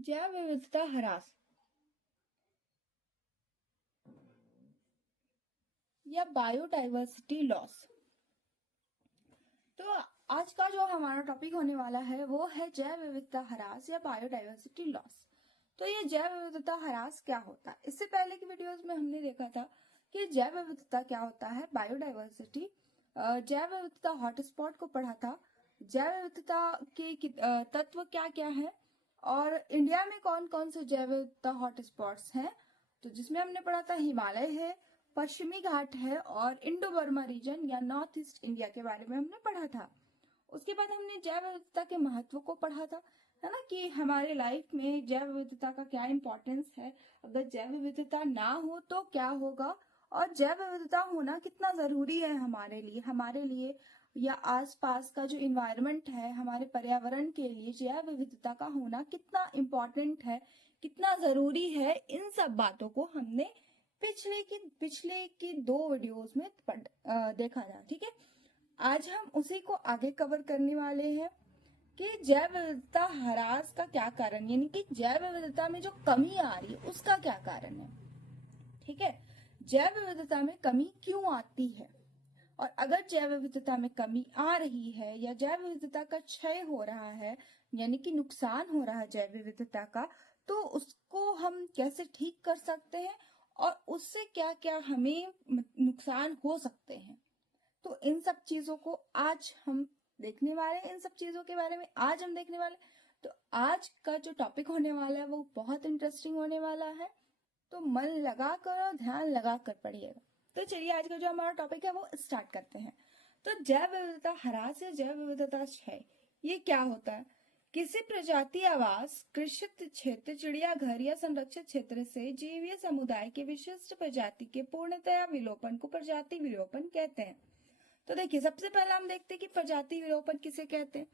जैव विविधता ह्रास या बायोडाइवर्सिटी लॉस। तो आज का जो हमारा टॉपिक होने वाला है वो है जैव विविधता ह्रास या बायोडाइवर्सिटी लॉस। तो ये जैव विविधता ह्रास क्या होता है? इससे पहले की वीडियोस में हमने देखा था कि जैव विविधता क्या होता है, बायोडाइवर्सिटी, जैव विविधता हॉटस्पॉट को पढ़ा था, जैव विविधता के तत्व क्या क्या है और इंडिया में कौन कौन से जैव विविधता हॉटस्पॉट्स हैं। तो जिसमें हमने पढ़ा था हिमालय है, पश्चिमी घाट है और इंडो बर्मा रीजन या नॉर्थ ईस्ट इंडिया के बारे में हमने पढ़ा था। उसके बाद हमने जैव विविधता के महत्व को पढ़ा था, है ना, कि हमारे लाइफ में जैव विविधता का क्या इम्पोर्टेंस है, अगर जैव विविधता ना हो तो क्या होगा और जैव विविधता होना कितना जरूरी है हमारे लिए या आसपास का जो इन्वायरमेंट है, हमारे पर्यावरण के लिए जैव विविधता का होना कितना इम्पोर्टेंट है, कितना जरूरी है। इन सब बातों को हमने पिछले की 2 वीडियोस में देखा था। ठीक है, आज हम उसी को आगे कवर करने वाले हैं कि जैव विविधता ह्रास का क्या कारण, यानी कि जैव विविधता में जो कमी आ रही है उसका क्या कारण है। ठीक है, जैव विविधता में कमी क्यों आती है और अगर जैव विविधता में कमी आ रही है या जैव विविधता का क्षय हो रहा है, यानी कि नुकसान हो रहा है जैव विविधता का, तो उसको हम कैसे ठीक कर सकते हैं और उससे क्या क्या हमें नुकसान हो सकते हैं। तो इन सब चीजों को आज हम देखने वाले हैं, इन सब चीजों के बारे में आज हम देखने वाले। तो आज का जो टॉपिक होने वाला है वो बहुत इंटरेस्टिंग होने वाला है, तो मन लगाकर और ध्यान लगाकर पढ़िएगा। तो चलिए आज का जो हमारा टॉपिक है वो स्टार्ट करते हैं। तो जैव विविधता ह्रास या जैव विविधता क्षय ये क्या होता है? किसी प्रजाति आवास, कृषित क्षेत्र, चिड़ियाघर या संरक्षित क्षेत्र से जीवीय समुदाय के विशिष्ट प्रजाति के पूर्णतया विलोपन को प्रजाति विलोपन कहते हैं। तो देखिए, सबसे पहले हम देखते हैं कि प्रजाति विलोपन किसे कहते हैं।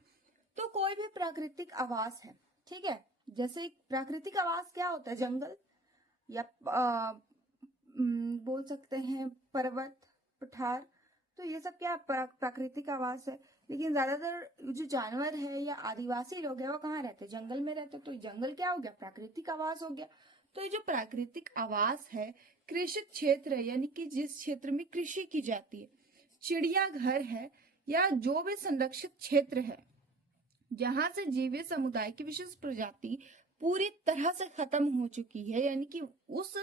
तो कोई भी प्राकृतिक आवास है, ठीक है, जैसे प्राकृतिक आवास क्या होता है, जंगल या बोल सकते हैं पर्वत, पठार, तो ये सब क्या प्राकृतिक आवास है। लेकिन ज्यादातर जो जानवर है या आदिवासी लोग हैं वो कहाँ रहते हैं, जंगल में रहते हैं, तो जंगल क्या हो गया, प्राकृतिक आवास हो गया। तो ये जो प्राकृतिक आवास है, कृषि क्षेत्र है, यानी कि जिस क्षेत्र में कृषि की जाती है, चिड़ियाघर है या जो भी संरक्षित क्षेत्र है जहां से जीवीय समुदाय की विशिष्ट प्रजाति पूरी तरह से खत्म हो चुकी है, यानी कि उस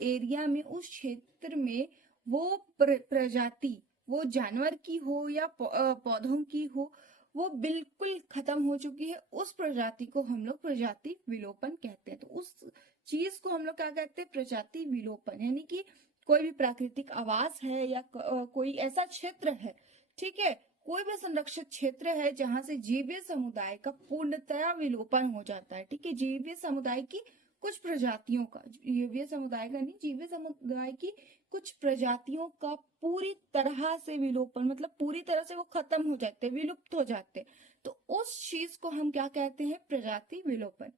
एरिया में, उस क्षेत्र में वो प्रजाति, वो जानवर की हो या पौधों की हो, वो बिल्कुल खत्म हो चुकी है, उस प्रजाति को हम लोग प्रजाति विलोपन कहते हैं। तो उस चीज को हम लोग क्या कहते हैं, प्रजाति विलोपन। यानी कि कोई भी प्राकृतिक आवास है या कोई ऐसा क्षेत्र है, ठीक है, कोई भी संरक्षित क्षेत्र है जहां से जीवीय समुदाय का पूर्णतया विलोपन हो जाता है। ठीक है, जीवीय समुदाय की कुछ प्रजातियों का, जीवीय समुदाय का नहीं, जीवीय समुदाय की कुछ प्रजातियों का पूरी तरह से विलोपन, मतलब पूरी तरह से वो खत्म हो जाते, विलुप्त हो जाते, तो उस चीज को हम क्या कहते हैं, प्रजाति विलोपन।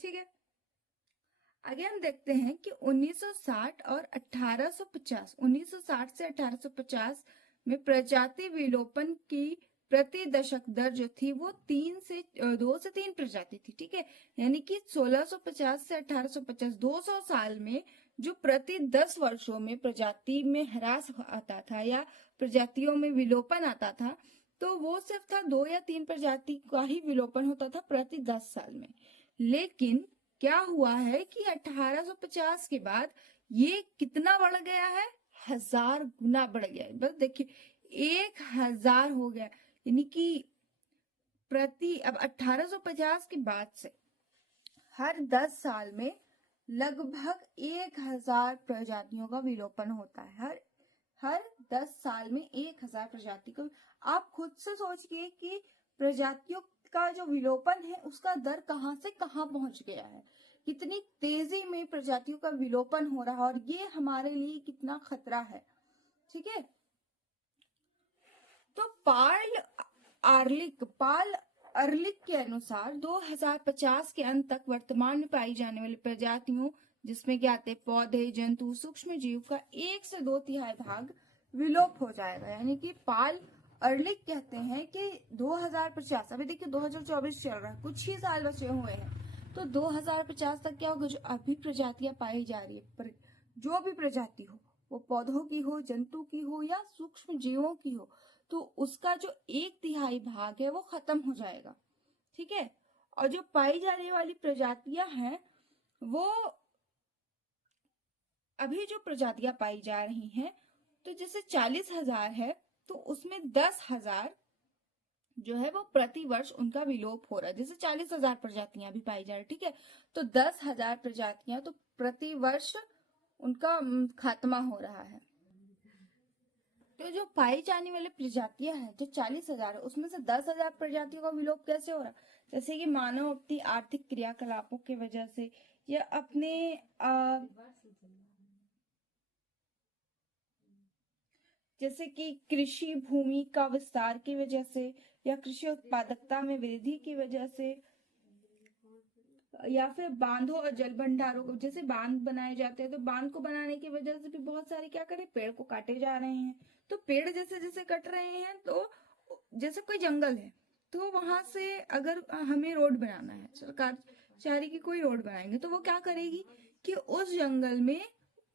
ठीक है, आगे हम देखते हैं कि 1960 और 1850, 1960 से 1850 में प्रजाति विलोपन की प्रति दशक दर जो थी वो 2 से 3 प्रजाति थी। ठीक है, यानी कि 1650 से 1850, 200 साल में जो प्रति 10 वर्षों में प्रजाति में ह्रास आता था या प्रजातियों में विलोपन आता था, तो वो सिर्फ था 2 या 3 प्रजाति का ही विलोपन होता था प्रति 10 साल में। लेकिन क्या हुआ है कि 1850 के बाद ये कितना बढ़ गया है, 1000 गुना बढ़ गया है। बस देखिए, 1000 हो गया, यानी कि अब 1850 के बाद से हर 10 साल में लगभग 1000 प्रजातियों का विलोपन होता है। हर 10 साल में 1000 प्रजाति को। आप खुद से सोचिए कि प्रजातियों का जो विलोपन है उसका दर कहां से कहां पहुंच गया है, कितनी तेजी में प्रजातियों का विलोपन हो रहा है और ये हमारे लिए कितना खतरा है। ठीक है, तो पाल अर्लिक के अनुसार 2050 के अंत तक वर्तमान में पाई जाने वाली प्रजातियों, जिसमें क्या आते, पौधे, जंतु, सूक्ष्म जीव का 1 से 2 तिहाई भाग विलोप हो जाएगा। यानी कि पाल अर्लिक कहते हैं कि 2050, अभी देखिए 2024 चल रहा है, कुछ ही साल बचे हुए हैं, तो 2050 तक क्या होगा, जो अभी प्रजातियां पाई जा रही है, जो भी प्रजाति हो, वो पौधों की हो, जंतु की हो या सूक्ष्म जीवों की हो, तो उसका जो 1/3 भाग है वो खत्म हो जाएगा। ठीक है। और जो पाई जाने वाली प्रजातियां हैं, वो अभी जो प्रजातियां पाई जा रही हैं, तो जैसे 40,000 है, तो उसमें 10,000 जो है वो प्रति वर्ष उनका विलोप हो रहा है। जैसे 40,000 प्रजातियां भी पाई जा रही, ठीक है, तो 10,000 प्रजातियां तो प्रति वर्ष उनका खात्मा हो रहा है। तो जो पाई जाने वाली प्रजातियां हैं, जो 40,000 है, उसमें से 10,000 प्रजातियों का विलोप कैसे हो रहा है? जैसे कि मानव अपनी आर्थिक क्रियाकलापों की वजह से या अपने जैसे कि कृषि भूमि का विस्तार की वजह से या कृषि उत्पादकता में वृद्धि की वजह से, या फिर बांधों और जल भंडारों को, जैसे बांध बनाए जाते हैं, तो बांध को बनाने की वजह से भी बहुत सारे क्या करे, पेड़ को काटे जा रहे हैं। तो पेड़ जैसे जैसे कट रहे हैं, तो जैसे कोई जंगल है, तो वहां से अगर हमें रोड बनाना है, सरकार चाह रही कि कोई रोड बनाएंगे, तो वो क्या करेगी कि उस जंगल में,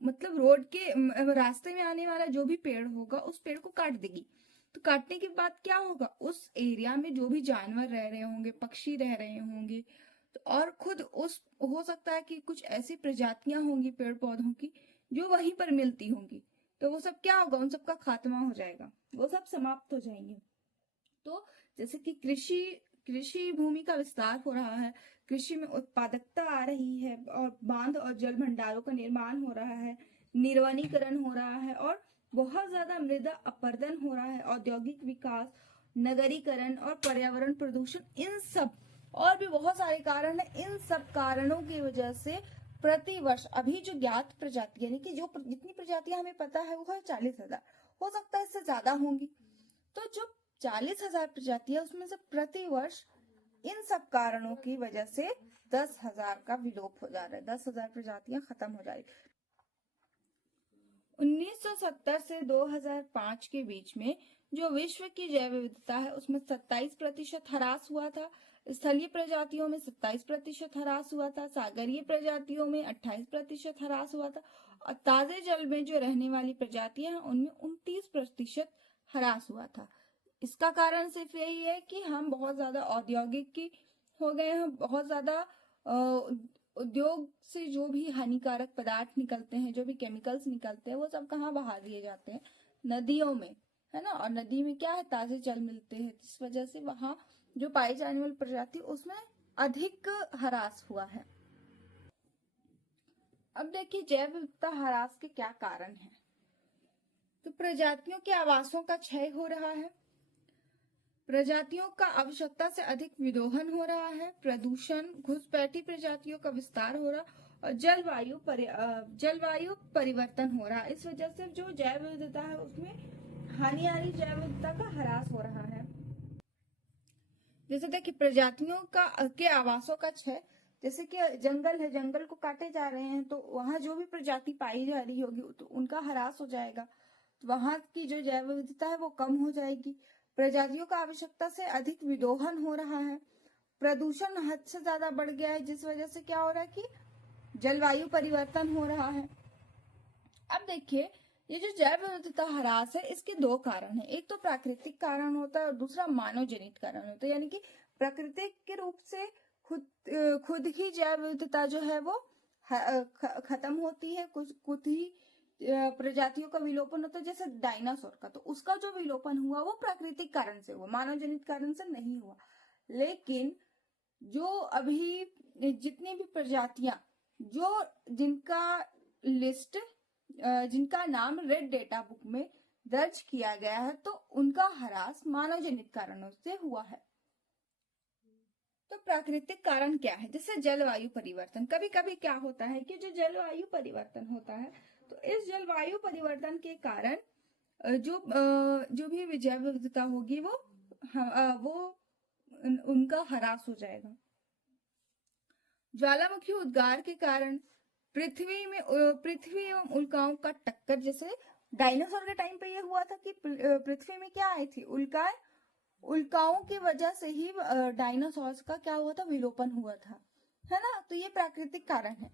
मतलब रोड के रास्ते में आने वाला जो भी पेड़ होगा, उस पेड़ को काट देगी। तो काटने के बाद क्या होगा, उस एरिया में जो भी जानवर रह रहे होंगे, पक्षी रह रहे होंगे, तो और खुद उस हो सकता है कि कुछ ऐसी प्रजातियां होंगी पेड़ पौधों की जो वहीं पर मिलती होंगी, तो वो सब क्या होगा, उन सब का खात्मा हो जाएगा, वो सब समाप्त हो जाएंगे। तो जैसे कि कृषि भूमि का विस्तार हो रहा है, कृषि में उत्पादकता आ रही है, और बांध और जल भंडारों का निर्माण हो रहा है, निर्वनीकरण हो रहा है, और बहुत ज्यादा मृदा अपरदन हो रहा है, औद्योगिक विकास, नगरीकरण और पर्यावरण प्रदूषण, इन सब और भी बहुत सारे कारण है। इन सब कारणों की वजह से प्रति वर्ष अभी जो ज्ञात प्रजाति, यानी कि जो जितनी प्रजातियां हमें पता है वो है 40,000, हो सकता है इससे ज्यादा होंगी। तो जो 40,000 प्रजातियां, उसमें से प्रति वर्ष इन सब कारणों की वजह से 10,000 का विलोप हो जा रहा है, 10,000 प्रजातियां खत्म हो जा रही। 1970 से 2005 के बीच में जो विश्व की जैव विविधता है, उसमें 27% ह्रास हुआ था। स्थलीय प्रजातियों में 27% ह्रास हुआ था, सागरीय प्रजातियों में 28% ह्रास हुआ था, और ताजे जल में जो रहने वाली प्रजातियां हैं, उनमें 29% ह्रास हुआ था। इसका कारण सिर्फ यही है कि हम बहुत ज्यादा औद्योगिक हो गए हैं, बहुत ज्यादा उद्योग से जो भी हानिकारक पदार्थ निकलते हैं, जो भी केमिकल्स निकलते हैं, वो सब कहाँ बहा दिए जाते हैं, नदियों में, है ना। और नदी में क्या है, ताजे जल मिलते हैं, जिस वजह से वहां जो पाई जाने वाली प्रजाति, उसमें अधिक ह्रास हुआ है। अब देखिए जैव विविधता ह्रास के क्या कारण है। तो प्रजातियों के आवासों का क्षय हो रहा है, प्रजातियों का आवश्यकता से अधिक विदोहन हो रहा है, प्रदूषण, घुसपैठी प्रजातियों का विस्तार हो रहा, और जलवायु परिवर्तन हो रहा। इस वजह से जो जैव विविधता है उसमें हानि आ रही, जैव विविधता का ह्रास हो रहा है। जैसे देखिए प्रजातियों का के आवासों का क्षय, जैसे कि जंगल है, जंगल को काटे जा रहे हैं, तो वहां जो भी प्रजाति पाई जा रही होगी तो उनका ह्रास हो जाएगा, तो वहां की जो जैव विविधता है वो कम हो जाएगी। प्रजातियों का आवश्यकता से अधिक विदोहन हो रहा है, प्रदूषण हद से ज्यादा बढ़ गया है, जिस वजह से क्या हो रहा है कि जलवायु परिवर्तन हो रहा है। अब देखिए ये जो जैव विविधता ह्रास है, इसके दो कारण है, एक तो प्राकृतिक कारण होता है और दूसरा मानव जनित कारण होता है। यानी कि प्राकृतिक के रूप से खुद ही जैव विविधता जो है वो खत्म होती है, कुछ ही प्रजातियों का विलोपन होता है, जैसे डायनासोर का, तो उसका जो विलोपन हुआ वो प्राकृतिक कारण से हुआ, मानव जनित कारण से नहीं हुआ। लेकिन जो अभी जितनी भी प्रजातियां जो जिनका नाम रेड डेटा बुक में दर्ज किया गया है, तो उनका ह्रास मानव जनित कारणों से हुआ है। तो प्राकृतिक कारण क्या है, जैसे जलवायु परिवर्तन। कभी कभी क्या होता है कि जो जलवायु परिवर्तन होता है, तो इस जलवायु परिवर्तन के कारण जो भी जैव विविधता होगी वो उनका ह्रास हो जाएगा। ज्वालामुखी उद्गार के कारण पृथ्वी एवं उल्काओं का टक्कर, जैसे डायनासोर के टाइम पे ये हुआ था कि पृथ्वी में क्या आई थी, उल्काओं की वजह से ही डायनासोर्स का क्या हुआ था, विलोपन हुआ था, है ना। तो ये प्राकृतिक कारण है।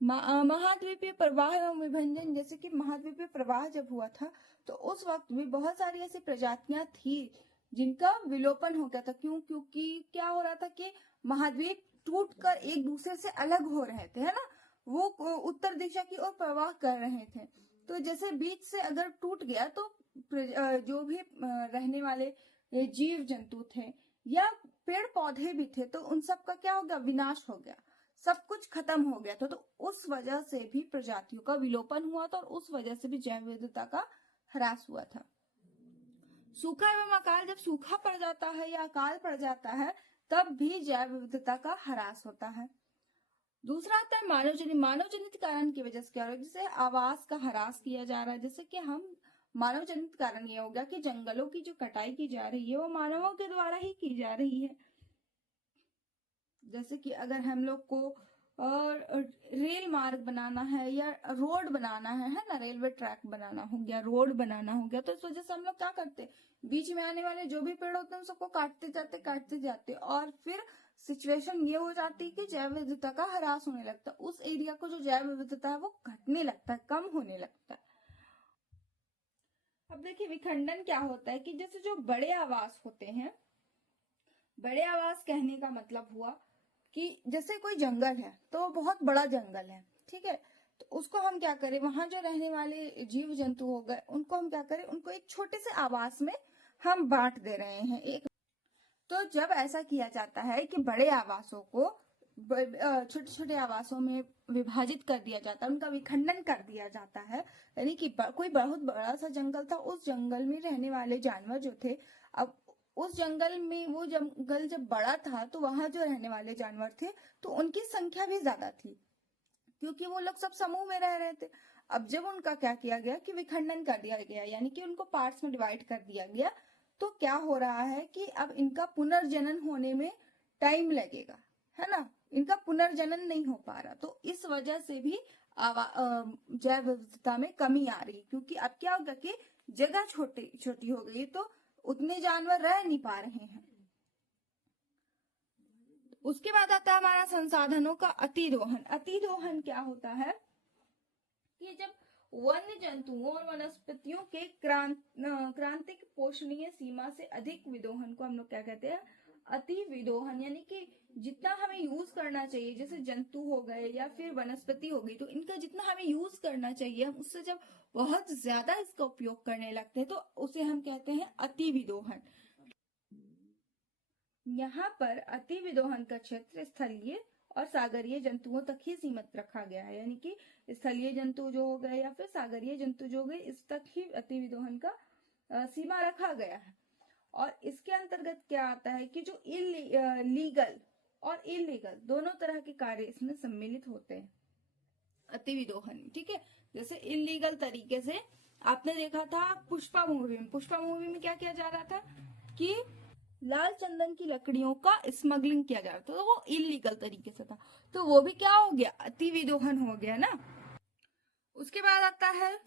महाद्वीपीय प्रवाह एवं विभंजन, जैसे कि महाद्वीपीय प्रवाह जब हुआ था तो उस वक्त भी बहुत सारी ऐसी प्रजातियां थी जिनका विलोपन हो गया था। क्यों? क्योंकि क्या हो रहा था कि महाद्वीप टूटकर एक दूसरे से अलग हो रहे थे, है ना। वो उत्तर दिशा की ओर प्रवाह कर रहे थे। तो जैसे बीच से अगर टूट गया तो जो भी रहने वाले जीव जंतु थे या पेड़ पौधे भी थे तो उन सब का क्या हो गया? विनाश हो गया, सब कुछ खत्म हो गया था। तो उस वजह से भी प्रजातियों का विलोपन हुआ था और उस वजह से भी जैव विविधता का ह्रास हुआ था। सूखा एवं अकाल, जब सूखा पड़ जाता है या अकाल पड़ जाता है तब भी जैव विविधता का ह्रास होता है। दूसरा आता है मानव जनित कारण की वजह से क्या हो रहा है? जैसे आवास का ह्रास किया जा रहा है। जैसे कि हम मानव जनित कारण ये हो गया कि जंगलों की जो कटाई की जा रही है वो मानवों के द्वारा ही की जा रही है। जैसे कि अगर हम लोग को रेल मार्ग बनाना है या रोड बनाना है ना, रेलवे ट्रैक बनाना हो गया, रोड बनाना हो गया, तो इस वजह से हम लोग क्या करते हैं? बीच में आने वाले जो भी पेड़ होते हैं सबको काटते जाते और फिर सिचुएशन ये हो जाती है कि जैव विविधता का ह्रास होने लगता है। उस एरिया को जो जैव विविधता है वो घटने लगता है, कम होने लगता है। अब देखिए विखंडन क्या होता है कि जैसे जो बड़े आवास होते हैं, बड़े आवास कहने का मतलब हुआ कि जैसे कोई जंगल है तो बहुत बड़ा जंगल है, ठीक है। तो उसको हम क्या करें, वहां जो रहने वाले जीव जंतु हो गए उनको हम क्या करें, उनको एक छोटे से आवास में हम बांट दे रहे हैं एक। तो जब ऐसा किया जाता है कि बड़े आवासों को छोटे छोटे आवासों में विभाजित कर दिया जाता है, उनका विखंडन कर दिया जाता है, यानी कि कोई बहुत बड़ा सा जंगल था, उस जंगल में रहने वाले जानवर जो थे, अब उस जंगल में वो जंगल जब बड़ा था तो वहां जो रहने वाले जानवर थे तो उनकी संख्या भी ज्यादा थी क्योंकि वो लोग सब समूह में रह रहे थे। अब जब उनका क्या किया गया कि विखंडन कर दिया गया, यानी कि उनको पार्ट्स में डिवाइड कर दिया गया, तो क्या हो रहा है कि अब इनका पुनर्जनन होने में टाइम लगेगा, है ना। इनका पुनर्जनन नहीं हो पा रहा, तो इस वजह से भी जैव विविधता में कमी आ रही, क्योंकि अब क्या होगा कि जगह छोटी छोटी हो गई तो उतने जानवर रह नहीं पा रहे हैं। उसके बाद आता है हमारा संसाधनों का अतिदोहन। अतिदोहन क्या होता है कि जब वन्य जंतुओं और वनस्पतियों के क्रांतिक पोषणीय सीमा से अधिक विदोहन को हम लोग क्या कहते हैं? अति विदोहन। यानी कि जितना हमें यूज करना चाहिए, जैसे जंतु हो गए या फिर वनस्पति हो गई, तो इनका जितना हमें यूज करना चाहिए हम उससे जब बहुत ज्यादा इसका उपयोग करने लगते हैं तो उसे हम कहते हैं अति विदोहन। यहाँ पर अति विदोहन का क्षेत्र स्थलीय और सागरीय जंतुओं तक ही सीमित रखा गया है, यानी कि स्थलीय जंतु जो हो गए या फिर सागरीय जंतु जो हो गए इस तक ही अति विदोहन का सीमा रखा गया है। और इसके अंतर्गत क्या आता है कि जो लीगल और इलीगल दोनों तरह के कार्य इसमें सम्मिलित होते हैं अति विदोहन, ठीक है। जैसे इलीगल तरीके से आपने देखा था पुष्पा मूवी में क्या किया जा रहा था कि लाल चंदन की लकड़ियों का स्मगलिंग किया जा रहा था, तो वो इलीगल तरीके से था, तो वो भी क्या हो गया? अति विदोहन हो गया ना। उसके बाद आता है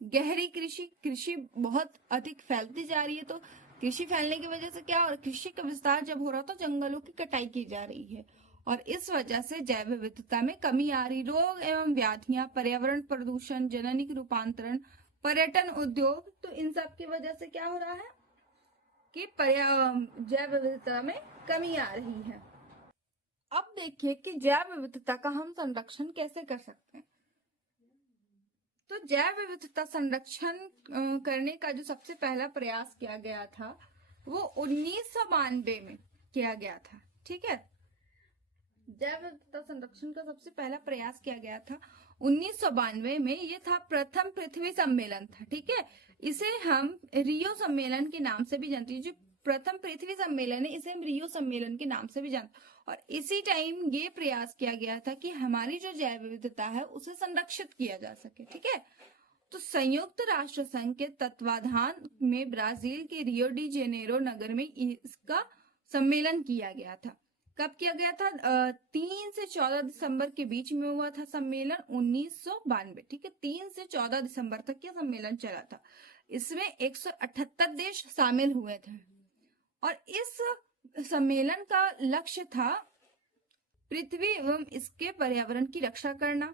गहरी कृषि बहुत अधिक फैलती जा रही है, तो कृषि फैलने की वजह से क्या, और कृषि का विस्तार जब हो रहा तो जंगलों की कटाई की जा रही है और इस वजह से जैव विविधता में कमी आ रही। रोग एवं व्याधियां, पर्यावरण प्रदूषण, जननिक रूपांतरण, पर्यटन उद्योग, तो इन सब की वजह से क्या हो रहा है कि जैव विविधता में कमी आ रही है। अब देखिए कि जैव विविधता का हम संरक्षण कैसे कर सकते हैं। तो जैव विविधता संरक्षण करने का जो सबसे पहला प्रयास किया गया था वो 1992 में किया गया था, ठीक है। जैव विविधता संरक्षण का सबसे पहला प्रयास किया गया था 1992 में। ये था प्रथम पृथ्वी सम्मेलन था, ठीक है। इसे हम रियो सम्मेलन के नाम से भी जानते हैं। जो प्रथम पृथ्वी सम्मेलन है इसे हम रियो सम्मेलन के नाम से भी जानते हैं। और इसी टाइम ये प्रयास किया गया था कि हमारी जो जैव विविधता है उसे संरक्षित किया जा सके, ठीक है। तो संयुक्त राष्ट्र संघ के तत्वाधान में ब्राजील के रियो डी जेनेरो नगर में इसका सम्मेलन किया गया था। कब किया गया था? 3 से 14 दिसंबर के बीच में हुआ था सम्मेलन 1992, ठीक है। 3 से 14 दिसंबर तक यह सम्मेलन चला था। इसमें 178 देश शामिल हुए थे और इस सम्मेलन का लक्ष्य था पृथ्वी एवं इसके पर्यावरण की रक्षा करना,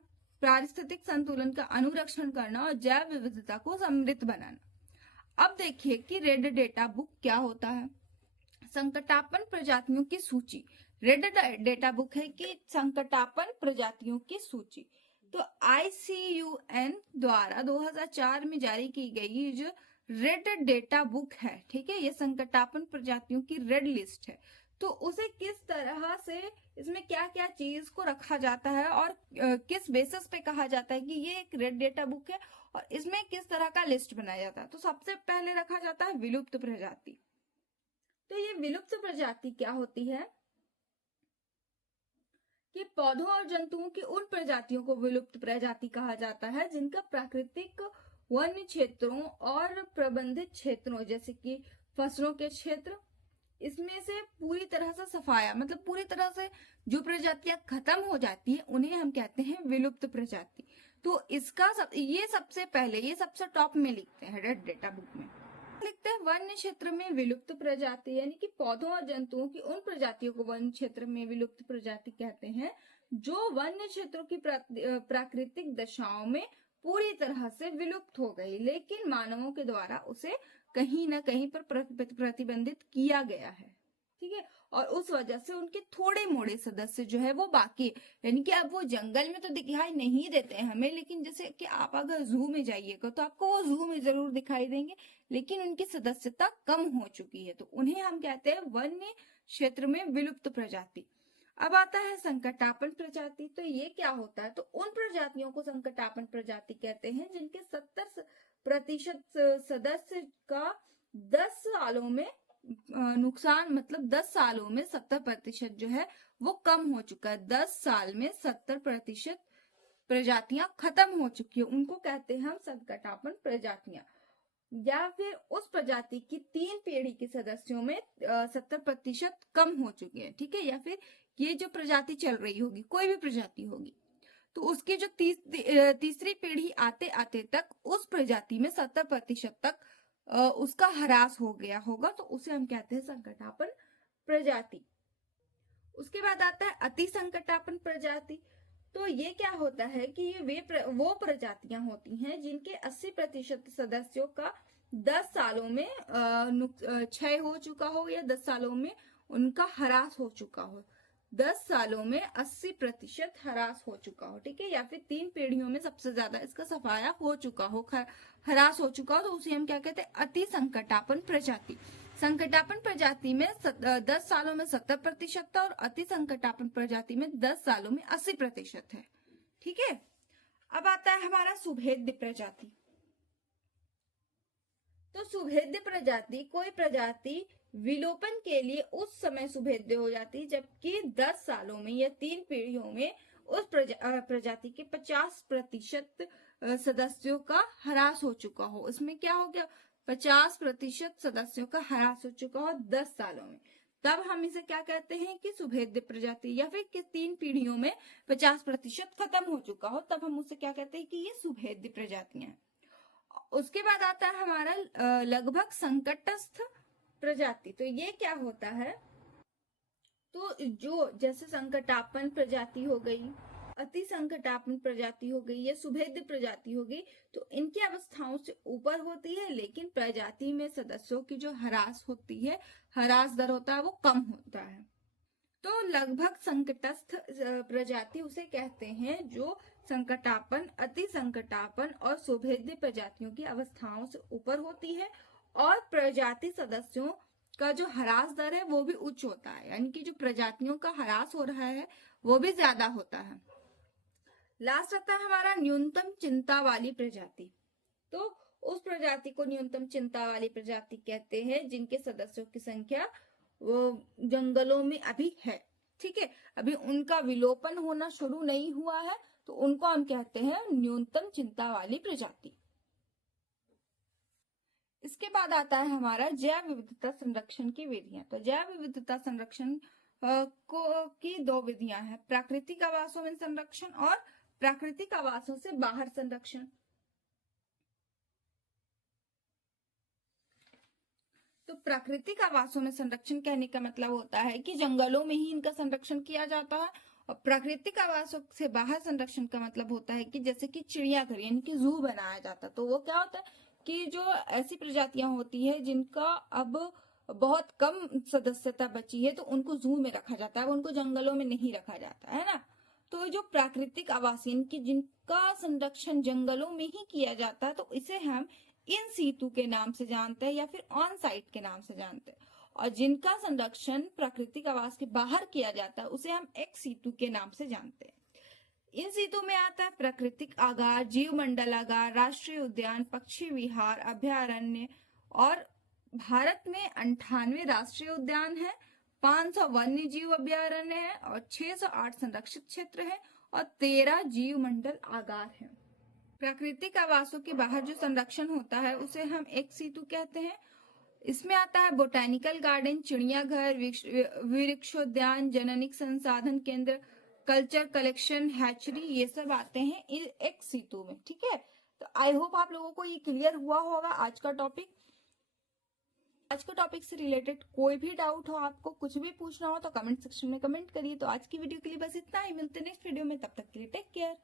पारिस्थितिक संतुलन का अनुरक्षण करना और जैव विविधता को समृद्ध बनाना। अब देखिए कि रेड डेटा बुक क्या होता है। संकटापन्न प्रजातियों की सूची। रेड डेटा बुक है कि संकटापन्न प्रजातियों की सूची। तो ICUN द्वारा 2004 में जारी की गई जो रेड डेटा बुक है, ठीक है, ये संकटापन्न प्रजातियों की रेड लिस्ट है। तो उसे किस तरह से, इसमें क्या क्या चीज को रखा जाता है और किस बेसिस पे कहा जाता है कि ये एक रेड डेटा बुक है और इसमें किस तरह का लिस्ट बनाया जाता है। तो सबसे पहले रखा जाता है विलुप्त प्रजाति। तो ये विलुप्त प्रजाति क्या होती है कि पौधों और जंतुओं की उन प्रजातियों को विलुप्त प्रजाति कहा जाता है जिनका प्राकृतिक वन्य क्षेत्रों और प्रबंधित क्षेत्रों जैसे कि फसलों के क्षेत्र, इसमें से पूरी तरह से सफाया, मतलब पूरी तरह से जो प्रजातियां खत्म हो जाती है उन्हें हम कहते हैं विलुप्त प्रजाति। तो इसका ये सबसे पहले, ये सबसे टॉप में लिखते हैं रेड डेटा बुक में, लिखते हैं वन्य क्षेत्र में विलुप्त प्रजाति, यानी कि पौधों और जंतुओं की उन प्रजातियों को वन्य क्षेत्र में विलुप्त प्रजाति कहते हैं जो वन्य क्षेत्रों की प्राकृतिक दशाओं में पूरी तरह से विलुप्त हो गई, लेकिन मानवों के द्वारा उसे कहीं ना कहीं पर प्रतिबंधित किया गया है, ठीक है। और उस वजह से उनके थोड़े मोड़े सदस्य जो है वो बाकी, यानी कि अब वो जंगल में तो दिखाई नहीं देते हैं हमें, लेकिन जैसे कि आप अगर जू में जाइएगा तो आपको वो जू में जरूर दिखाई देंगे, लेकिन उनकी सदस्यता कम हो चुकी है, तो उन्हें हम कहते हैं वन्य क्षेत्र में विलुप्त प्रजाति। अब आता है संकटापन्न प्रजाति। तो ये क्या होता है, तो उन प्रजातियों को संकटापन्न प्रजाति कहते हैं जिनके 70% सदस्य का 10 सालों में नुकसान, मतलब 10 सालों में 70% जो है वो कम हो चुका है। 10 साल में 70% प्रजातियां खत्म हो चुकी है, उनको कहते हैं हम संकटापन्न प्रजातियां। या फिर उस प्रजाति की 3 पीढ़ी के सदस्यों में 70% कम हो चुके हैं, ठीक है। या फिर ये जो प्रजाति चल रही होगी, कोई भी प्रजाति होगी, तो उसकी जो तीसरी पीढ़ी आते आते तक उस प्रजाति में 70% तक उसका ह्रास हो गया होगा, तो उसे हम कहते हैं संकटापन्न प्रजाति। उसके बाद आता है अति संकटापन्न प्रजाति। तो ये क्या होता है कि ये वो प्रजातियां होती हैं जिनके 80% सदस्यों का 10 सालों में क्षय हो चुका हो या 10 सालों में उनका ह्रास हो चुका हो। 10 सालों में 80% ह्रास हो चुका हो, ठीक है। या फिर 3 पीढ़ियों में सबसे ज्यादा इसका सफाया हो चुका हो, ह्रास हो चुका हो, तो उसे हम क्या कहते हैं, अति संकटापन्न प्रजाति। संकटापन्न प्रजाति में 10 सालों में 70% था और अति संकटापन्न प्रजाति में 10 सालों में 80% है, ठीक है। अब आता है हमारा सुभेद्य प्रजाति। तो सुभेद्य प्रजाति, कोई प्रजाति विलोपन के लिए उस समय सुभेद्य हो जाती है जबकि 10 सालों में या 3 पीढ़ियों में उस प्रजाति के 50% सदस्यों का ह्रास हो चुका हो। इसमें क्या हो गया, 50% सदस्यों का ह्रास हो चुका हो 10 सालों में, तब हम इसे क्या कहते हैं कि सुभेद्य प्रजाति। या फिर 3 पीढ़ियों में 50% खत्म हो चुका हो, तब हम उसे क्या कहते हैं कि ये सुभेद्य प्रजातियां हैं। उसके बाद आता है हमारा लगभग संकटस्थ प्रजाति। तो ये क्या होता है, तो जो जैसे संकटापन्न प्रजाति हो गई, अति संकटापन्न प्रजाति हो गई या सुभेद्य प्रजाति हो गई, तो इनकी अवस्थाओं से ऊपर होती है, लेकिन प्रजाति में सदस्यों की जो ह्रास होती है, ह्रास दर होता है, वो कम होता है। तो लगभग संकटस्थ प्रजाति उसे कहते हैं जो संकटापन्न, अति संकटापन्न और सुभेद्य प्रजातियों की अवस्थाओं से ऊपर होती है और प्रजाति सदस्यों का जो ह्रास दर है वो भी उच्च होता है, यानी कि जो प्रजातियों का ह्रास हो रहा है वो भी ज्यादा होता है। लास्ट आता है हमारा न्यूनतम चिंता वाली प्रजाति। तो उस प्रजाति को न्यूनतम चिंता वाली प्रजाति कहते हैं जिनके सदस्यों की संख्या वो जंगलों में अभी है, ठीक है, अभी उनका विलोपन होना शुरू नहीं हुआ है, तो उनको हम कहते हैं न्यूनतम चिंता वाली प्रजाति। इसके बाद आता है हमारा जैव विविधता संरक्षण की विधियां। तो जैव विविधता संरक्षण की 2 विधियां हैं, प्राकृतिक आवासों में संरक्षण और प्राकृतिक आवासों से बाहर संरक्षण। तो प्राकृतिक आवासों में संरक्षण कहने का मतलब होता है कि जंगलों में ही इनका संरक्षण किया जाता है और प्राकृतिक आवासों से बाहर संरक्षण का मतलब होता है कि जैसे कि चिड़ियाघर यानी कि जू बनाया जाता है, तो वो क्या होता है कि जो ऐसी प्रजातियां होती है जिनका अब बहुत कम सदस्यता बची है, तो उनको जू में रखा जाता है, उनको जंगलों में नहीं रखा जाता है ना। तो जो प्राकृतिक आवास यानी कि जिनका संरक्षण जंगलों में ही किया जाता है, तो इसे हम इन सीतु के नाम से जानते हैं या फिर ऑन साइट के नाम से जानते हैं। और जिनका संरक्षण प्राकृतिक आवास के बाहर किया जाता है उसे हम एक्स सीतु के नाम से जानते हैं। इन सीतु में आता है प्राकृतिक आगार, जीव मंडलागार, राष्ट्रीय उद्यान, पक्षी विहार, अभ्यारण्य। और भारत में 98 राष्ट्रीय उद्यान है, 500 वन्य जीव अभ्यारण्य है और 608 संरक्षित क्षेत्र है और 13 जीव मंडल आगार है। प्राकृतिक आवासों के बाहर जो संरक्षण होता है उसे हम एक्स सीतु कहते हैं। इसमें आता है बोटैनिकल गार्डन, चिड़ियाघर, वृक्षोद्यान, जननिक संसाधन केंद्र, कल्चर कलेक्शन, हैचरी, ये सब आते हैं एक सीतु में। ठीक है, तो आई होप आप लोगों को ये क्लियर हुआ होगा आज का टॉपिक। आज के टॉपिक से रिलेटेड कोई भी डाउट हो, आपको कुछ भी पूछना हो तो कमेंट सेक्शन में कमेंट करिए। तो आज की वीडियो के लिए बस इतना ही, मिलते हैं नेक्स्ट वीडियो में, तब तक के लिए टेक केयर।